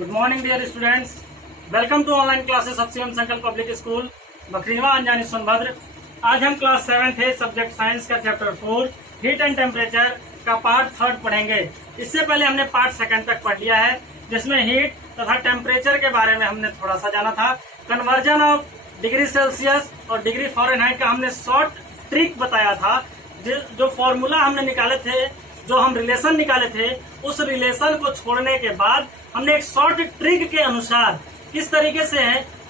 Good morning dear students, welcome to online classes of CM Sankalp public school Bakhriwa Anjani Sonbhadra. आज हम class 7th है subject science का chapter 4 heat and temperature का part 3 पढ़ेंगे। इससे पहले हमने पार्ट 2 तक पढ़ लिया है, जिसमें हीट तथा टेम्परेचर के बारे में हमने थोड़ा सा जाना था। कन्वर्जन ऑफ डिग्री सेल्सियस और डिग्री फ़ारेनहाइट का हमने शॉर्ट ट्रिक बताया था। जो फॉर्मूला हमने निकाले थे, जो हम रिलेशन निकाले थे, उस रिलेशन को छोड़ने के बाद हमने एक शॉर्ट ट्रिक के अनुसार किस तरीके से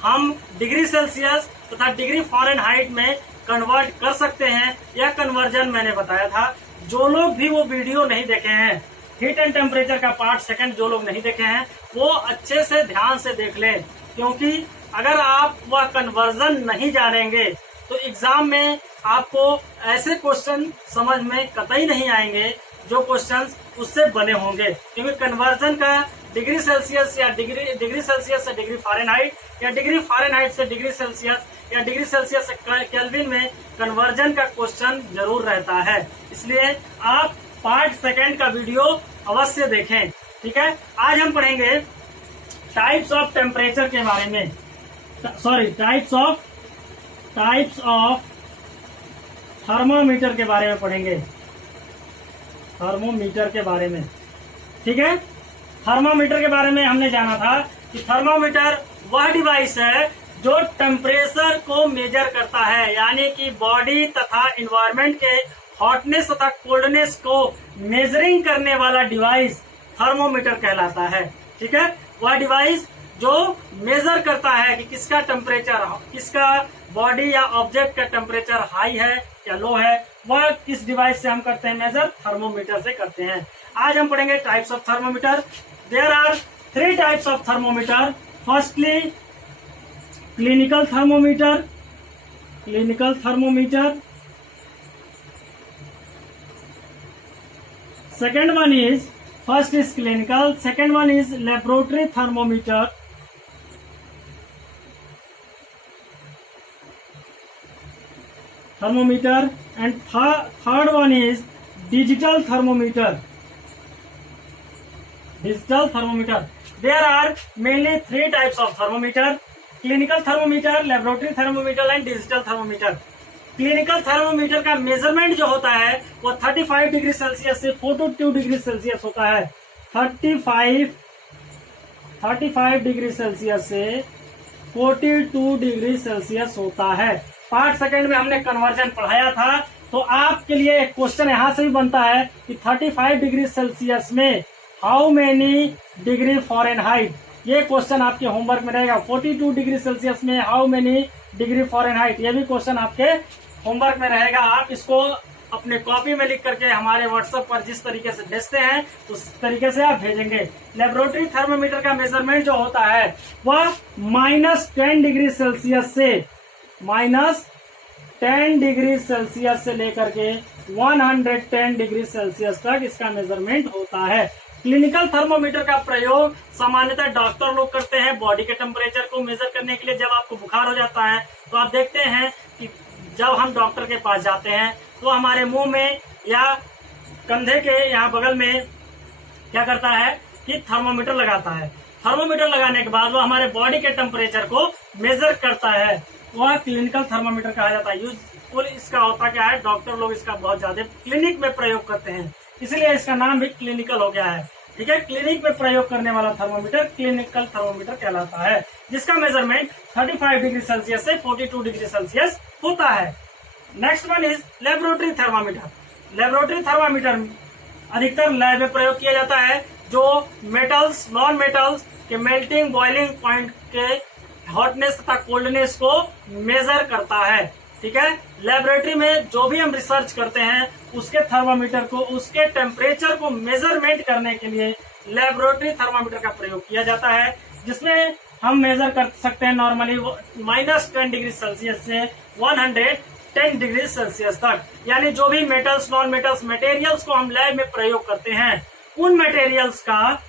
हम डिग्री सेल्सियस तथा डिग्री फ़ारेनहाइट में कन्वर्ट कर सकते हैं, यह कन्वर्जन मैंने बताया था। जो लोग भी वो वीडियो नहीं देखे हैं, हीट एंड टेम्परेचर का पार्ट 2 जो लोग नहीं देखे हैं, वो अच्छे से ध्यान से देख लें, क्योंकि अगर आप वह कन्वर्जन नहीं जानेंगे तो एग्जाम में आपको ऐसे क्वेश्चन समझ में कतई नहीं आएंगे जो क्वेश्चंस उससे बने होंगे। क्योंकि कन्वर्जन का डिग्री सेल्सियस या डिग्री सेल्सियस से डिग्री फ़ारेनहाइट या डिग्री फ़ारेनहाइट से डिग्री सेल्सियस या डिग्री सेल्सियस से केल्विन में कन्वर्जन का क्वेश्चन जरूर रहता है। इसलिए आप पार्ट 2 का वीडियो अवश्य देखें। ठीक है, आज हम पढ़ेंगे टाइप्स ऑफ टेम्परेचर के बारे में, टाइप्स ऑफ थर्मोमीटर के बारे में पढ़ेंगे, थर्मोमीटर के बारे में। ठीक है, थर्मोमीटर के बारे में हमने जाना था कि थर्मोमीटर वह डिवाइस है जो टेम्परेचर को मेजर करता है, यानी कि बॉडी तथा एनवायरनमेंट के हॉटनेस तथा कोल्डनेस को मेजरिंग करने वाला डिवाइस थर्मोमीटर कहलाता है। ठीक है, वह डिवाइस जो मेजर करता है कि किसका टेम्परेचर, किसका बॉडी या ऑब्जेक्ट का टेम्परेचर हाई है या लो है, वह किस डिवाइस से हम करते हैं मेजर, थर्मोमीटर से करते हैं। आज हम पढ़ेंगे types of thermometer. There are 3 types of thermometer. Firstly clinical thermometer, second one is, first is clinical, second one is laboratory thermometer, and third one is digital thermometer. There are mainly 3 types of thermometer: clinical thermometer, laboratory thermometer and digital thermometer. Clinical thermometer का measurement जो होता है वो 35 degree Celsius से 42 degree Celsius होता है। 35 degree Celsius से 42 degree Celsius होता है। पार्ट 2 में हमने कन्वर्जन पढ़ाया था, तो आपके लिए एक क्वेश्चन यहाँ से भी बनता है कि 35 डिग्री सेल्सियस में हाउ मेनी डिग्री फ़ारेनहाइट, ये क्वेश्चन आपके होमवर्क में रहेगा। 42 डिग्री सेल्सियस में हाउ मेनी डिग्री फ़ारेनहाइट, ये भी क्वेश्चन आपके होमवर्क में रहेगा। आप इसको अपने कॉपी में लिख करके हमारे व्हाट्सएप पर जिस तरीके से भेजते हैं उस तरीके से आप भेजेंगे। लेबोरेटरी थर्मोमीटर का मेजरमेंट जो होता है वह -10 डिग्री सेल्सियस से -10 डिग्री सेल्सियस से लेकर के 110 डिग्री सेल्सियस तक इसका मेजरमेंट होता है। क्लिनिकल थर्मोमीटर का प्रयोग सामान्यतः डॉक्टर लोग करते हैं बॉडी के टेम्परेचर को मेजर करने के लिए। जब आपको बुखार हो जाता है तो आप देखते हैं कि जब हम डॉक्टर के पास जाते हैं तो हमारे मुंह में या कंधे के यहाँ बगल में क्या करता है कि थर्मोमीटर लगाता है। थर्मोमीटर लगाने के बाद वो हमारे बॉडी के टेम्परेचर को मेजर करता है, वह क्लिनिकल थर्मोमीटर कहा जाता है। यूजफुल इसका होता क्या है, डॉक्टर लोग इसका बहुत ज्यादा क्लिनिक में प्रयोग करते हैं, इसलिए इसका नाम भी क्लिनिकल हो गया है। ठीक है, क्लिनिक में प्रयोग करने वाला थर्मोमीटर क्लिनिकल थर्मोमीटर कहलाता है, जिसका मेजरमेंट 35 डिग्री सेल्सियस से 42 डिग्री सेल्सियस होता है। Next one is laboratory thermometer. Laboratory thermometer अधिकतर लैब में प्रयोग किया जाता है, जो मेटल्स, नॉन मेटल्स के मेल्टिंग बॉइलिंग पॉइंट के हॉटनेस तथा कोल्डनेस को मेजर करता है। ठीक है, लेबोरेटरी में जो भी हम रिसर्च करते हैं उसके थर्मामीटर को, उसके टेम्परेचर को मेजरमेंट करने के लिए लेबोरेटरी थर्मामीटर का प्रयोग किया जाता है, जिसमें हम मेजर कर सकते हैं नॉर्मली -10 डिग्री सेल्सियस से 110 डिग्री सेल्सियस तक। यानी जो भी मेटल्स, नॉन मेटल्स मटेरियल्स को हम लैब में प्रयोग करते हैं, उन मटेरियल्स का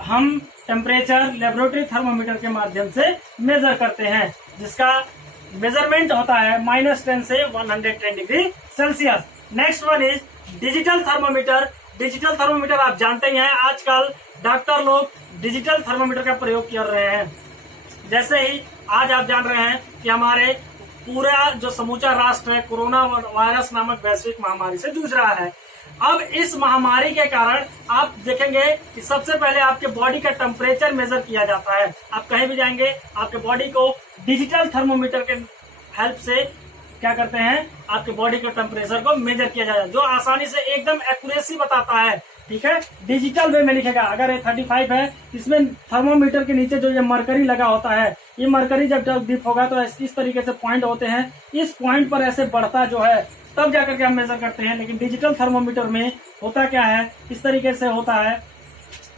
हम टेम्परेचर लेबोरेटरी थर्मामीटर के माध्यम से मेजर करते हैं, जिसका मेजरमेंट होता है -10 से 110 degree Celsius. Next one is digital thermometer. Digital thermometer आप जानते ही हैं, आजकल डॉक्टर लोग डिजिटल थर्मोमीटर का प्रयोग कर रहे हैं। जैसे ही आज आप जान रहे हैं कि हमारे पूरा जो समूचा राष्ट्र है कोरोना वायरस नामक वैश्विक महामारी से जूझ रहा है। अब इस महामारी के कारण आप देखेंगे कि सबसे पहले आपके बॉडी का टेम्परेचर मेजर किया जाता है। आप कहीं भी जाएंगे आपके बॉडी को डिजिटल थर्मोमीटर के हेल्प से क्या करते हैं, आपके बॉडी के टेम्परेचर को मेजर किया जाता है, जो आसानी से एकदम एक्यूरेसी बताता है। ठीक है, डिजिटल वे में लिखेगा। अगर ये 35 है, इसमें थर्मोमीटर के नीचे जो ये मरकरी लगा होता है, ये मरकरी जब डिप होगा तो इस तरीके से पॉइंट होते हैं, इस पॉइंट पर ऐसे बढ़ता जो है तब जाकर के हम मेजर करते हैं। लेकिन डिजिटल थर्मोमीटर में होता क्या है, इस तरीके से होता है,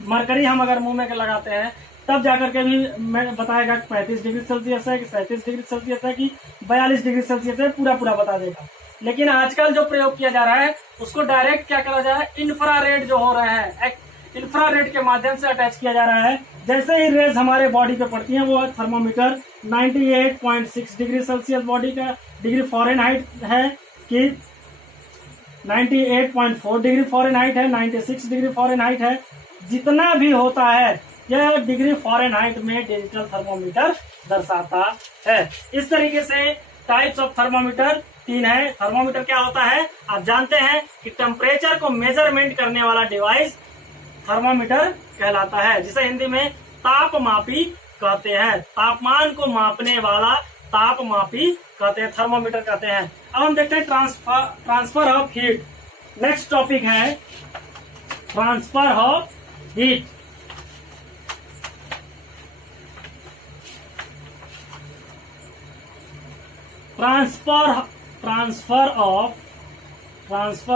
मरकरी हम अगर मुंह में लगाते हैं तब जाकर के भी मैं बताएगा 35 डिग्री सेल्सियस है कि 37 डिग्री सेल्सियस है कि 42 डिग्री सेल्सियस है, पूरा बता देगा। लेकिन आजकल जो प्रयोग किया जा रहा है उसको डायरेक्ट क्या करा जा रहा है, इंफ्रारेड जो हो रहा है, इंफ्रारेड के माध्यम से अटैच किया जा रहा है। जैसे ही रेज हमारे बॉडी पे पड़ती है, वो थर्मोमीटर 98.6 डिग्री सेल्सियस बॉडी का डिग्री फॉरेनहाइट है कि 98.4 डिग्री फॉरेनहाइट है, 96 डिग्री फॉरेनहाइट है, जितना भी होता है यह डिग्री फॉरेनहाइट में डिजिटल थर्मोमीटर दर्शाता है। इस तरीके से टाइप्स ऑफ थर्मोमीटर 3 है। थर्मोमीटर क्या होता है, आप जानते हैं कि टेम्परेचर को मेजरमेंट करने वाला डिवाइस थर्मोमीटर कहलाता है, जिसे हिंदी में तापमापी कहते हैं। तापमान को मापने वाला तापमापी कहते हैं, थर्मोमीटर कहते हैं। अब हम देखते हैं transfer of heat. Next topic है transfer of heat. Transfer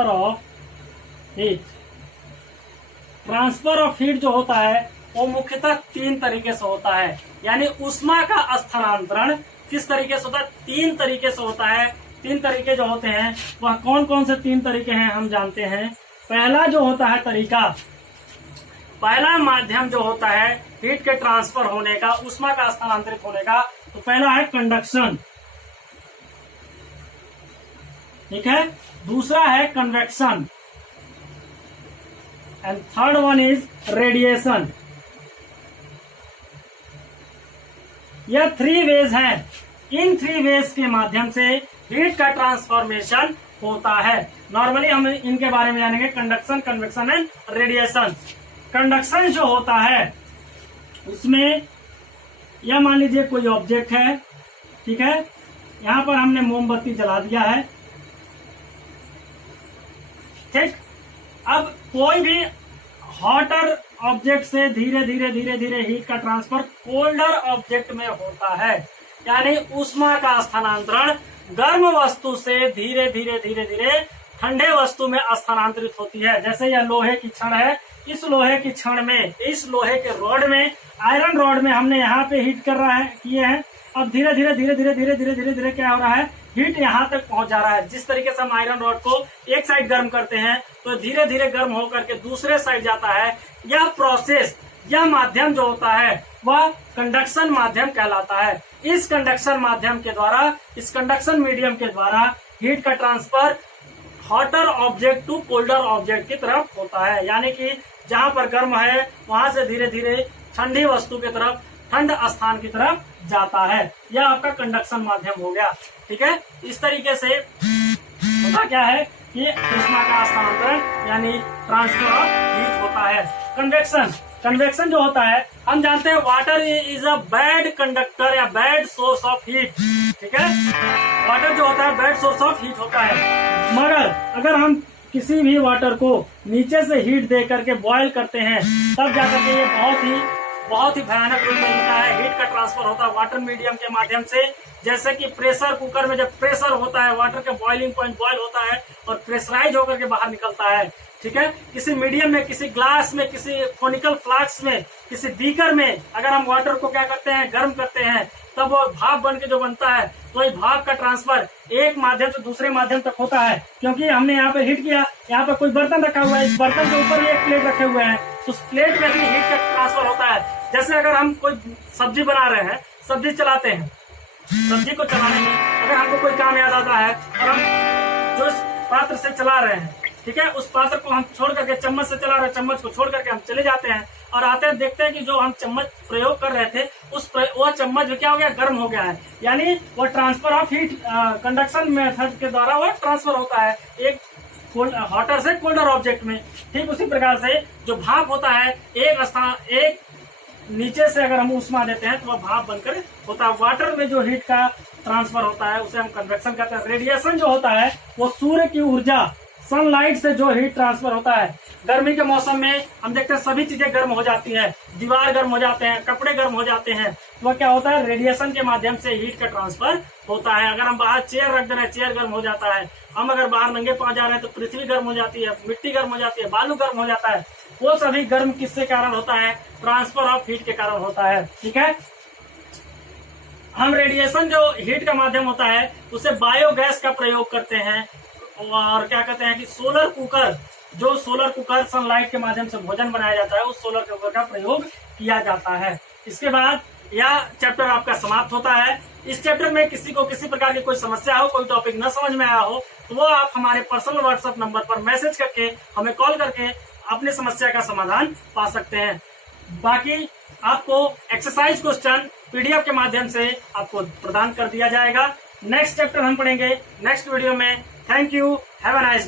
of heat. Transfer of heat जो होता है वो मुख्यतः 3 तरीके से होता है। यानी ऊष्मा का स्थानांतरण किस तरीके से होता है, 3 तरीके से होता है। 3 तरीके जो होते हैं वह कौन कौन से 3 तरीके हैं हम जानते हैं। पहला जो होता है तरीका, पहला माध्यम जो होता है हीट के ट्रांसफर होने का, ऊष्मा का स्थानांतरित होने का, तो पहला है कंडक्शन। ठीक है, दूसरा है convection and third one is radiation. यह 3 वेज हैं। इन 3 वेज के माध्यम से हीट का ट्रांसफॉर्मेशन होता है। नॉर्मली हम इनके बारे में जानेंगे, conduction, convection and radiation. Conduction जो होता है उसमें यह मान लीजिए कोई ऑब्जेक्ट है, ठीक है, यहां पर हमने मोमबत्ती जला दिया है, ठीक। अब कोई भी हॉटर ऑब्जेक्ट से धीरे धीरे हीट का ट्रांसफर कोल्डर ऑब्जेक्ट में होता है। यानी ऊष्मा का स्थानांतरण गर्म वस्तु से धीरे धीरे ठंडे वस्तु में स्थानांतरित होती है। जैसे यह लोहे की छड़ है, इस लोहे की छड़ में, इस लोहे के रॉड में, आयरन रॉड में हमने यहाँ पे हीट कर रहा है, किए हैं। अब धीरे धीरे क्या हो रहा है, हीट यहाँ तक पहुंच जा रहा है। जिस तरीके से हम आयरन रॉड को एक साइड गर्म करते हैं तो धीरे धीरे गर्म होकर के दूसरे साइड जाता है। यह प्रोसेस, यह माध्यम जो होता है वह कंडक्शन माध्यम कहलाता है। इस कंडक्शन माध्यम के द्वारा, इस कंडक्शन मीडियम के द्वारा हीट का transfer hotter object to colder object की तरफ होता है। यानी कि जहां पर गर्म है वहां से धीरे धीरे ठंडी वस्तु की तरफ, ठंड स्थान की तरफ जाता है। यह आपका कंडक्शन माध्यम हो गया। ठीक है, इस तरीके से होता क्या है कि ऊष्मा का स्थानांतरण यानी ट्रांसफर ऑफ हीट होता है। कन्वेक्शन जो होता है, हम जानते हैं water is a bad conductor या बैड सोर्स ऑफ हीट। ठीक है, वाटर जो होता है बैड सोर्स ऑफ हीट होता है। मगर अगर हम किसी भी वाटर को नीचे से हीट दे करके बॉयल करते हैं तब जाकर के ये बहुत ही भयानक रूप में होता है। हीट का ट्रांसफर होता है वाटर मीडियम के माध्यम से। जैसे कि प्रेशर कुकर में जब प्रेशर होता है, वाटर का बॉइलिंग पॉइंट बॉयल होता है और प्रेशराइज होकर के बाहर निकलता है। ठीक है, किसी मीडियम में, किसी ग्लास में, किसी फोनिकल फ्लास्क में, किसी बीकर में अगर हम वाटर को क्या करते हैं, गर्म करते हैं, तब वो भाप बन के जो बनता है, तो ये भाप का ट्रांसफर एक माध्यम से दूसरे माध्यम तक होता है। क्योंकि हमने यहाँ पे हीट किया, यहाँ पे कोई बर्तन रखा हुआ है, इस बर्तन के ऊपर भी एक प्लेट रखे हुए हैं, तो उस प्लेट में भी हीट का ट्रांसफर होता है। जैसे अगर हम कोई सब्जी बना रहे हैं, सब्जी चलाते हैं, सब्जी को चलाने में अगर हमको कोई काम याद आता है और हम जो पात्र से चला रहे हैं, ठीक है, उस पात्र को हम छोड़ करके चम्मच से चला रहे हैं, चम्मच को छोड़ करके हम चले जाते हैं, और आते हैं देखते हैं कि जो हम चम्मच प्रयोग कर रहे थे वह चम्मच क्या हो गया, गर्म हो गया है। यानी वो transfer of heat conduction method के द्वारा वह ट्रांसफर होता है एक हॉटर से कोल्डर ऑब्जेक्ट में। ठीक उसी प्रकार से जो भाप होता है एक नीचे से अगर हम ऊष्मा देते हैं तो वह भाप बनकर होता है। वाटर में जो हीट का ट्रांसफर होता है उसे हम कन्वेक्शन कहते हैं। रेडिएशन जो होता है वो सूर्य की ऊर्जा सनलाइट से जो हीट ट्रांसफर होता है। गर्मी के मौसम में हम देखते हैं सभी चीजें गर्म हो जाती हैं, दीवार गर्म हो जाते हैं, कपड़े गर्म हो जाते हैं, तो वह क्या होता है, रेडिएशन के माध्यम से हीट का ट्रांसफर होता है। अगर हम बाहर चेयर रख दे रहे हैं, चेयर गर्म हो जाता है। हम अगर बाहर नंगे पांव जा रहे हैं तो पृथ्वी गर्म हो जाती है, मिट्टी गर्म हो जाती है, बालू गर्म हो जाता है। वो सभी गर्म किसके कारण होता है, ट्रांसफर ऑफ हीट के कारण होता है। ठीक है, हम रेडिएशन जो हीट का माध्यम होता है उसे बायोगैस का प्रयोग करते हैं। और क्या कहते हैं कि सोलर कुकर सनलाइट के माध्यम से भोजन बनाया जाता है, उस सोलर कुकर का प्रयोग किया जाता है। इसके बाद यह चैप्टर आपका समाप्त होता है। इस चैप्टर में किसी को किसी प्रकार की कोई समस्या हो, कोई टॉपिक न समझ में आया हो तो वो आप हमारे पर्सनल व्हाट्सएप नंबर पर मैसेज करके हमें कॉल करके अपनी समस्या का समाधान पा सकते हैं। बाकी आपको एक्सरसाइज क्वेश्चन पीडीएफ के माध्यम से आपको प्रदान कर दिया जाएगा। नेक्स्ट चैप्टर हम पढ़ेंगे नेक्स्ट वीडियो में। Thank you, have a nice day.